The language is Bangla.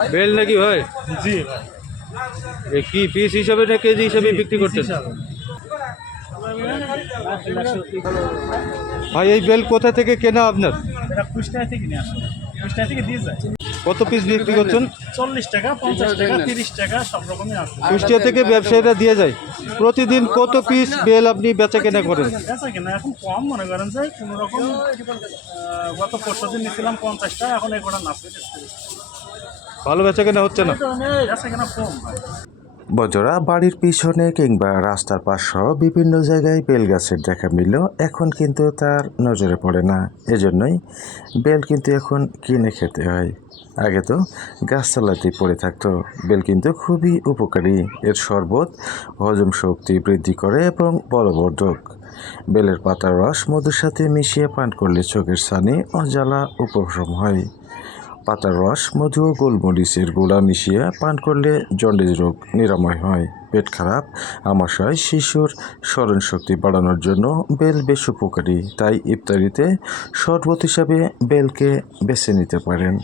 বেল নাকি ভাই? জি ভাই কি পিস হিসাবে না কেজি হিসাবে বিক্রি করছেন ভাই এই বেল কোথা থেকে কেনা আপনার? এটা কুষ্টিয়া থেকে নিয়ে আসো কুষ্টিয়া থেকে দিয়ে যায়। কত পিস বিক্রি করছেন? চল্লিশ টাকা পঞ্চাশ টাকা তিরিশ টাকা সব রকমই আছে। কুষ্টিয়া থেকে ব্যবসায়ীরা দিয়ে যায়। প্রতিদিন কত পিস বেল আপনি বেচা কেনা করেন? বেচা কিনা এখন কম মনে করেন যে কোনো রকম গত পরশু দিন নিয়েছিলাম পঞ্চাশটা এখন এগুলো নাচবে ভালো বেচা কেনা হচ্ছে না। বজরা বাড়ির পিছনে কিংবা রাস্তার পাশ বিভিন্ন জায়গায় বেল গাছের দেখা মিলল, এখন কিন্তু তার নজরে পড়ে না। এজন্যই বেল কিন্তু এখন কিনে খেতে হয়। আগে তো গাছতলাতেই পড়ে থাকতো। বেল কিন্তু খুবই উপকারী। এর শরবত হজম শক্তি বৃদ্ধি করে এবং বলবর্ধক। বেলের পাতার রস মধুর সাথে মিশিয়ে পান করলে চোখের ছানি ও জ্বালা উপশম হয়। পাতার রস, মধু ও গোলমরিচের গুঁড়া মিশিয়ে পান করলে জন্ডিস রোগ নিরাময় হয়। পেট খারাপ, আমাশয়, শিশুর স্মরণশক্তি বাড়ানোর জন্য বেল বেশ উপকারী। তাই ইফতারিতে শরবত হিসাবে বেলকে বেছে নিতে পারেন।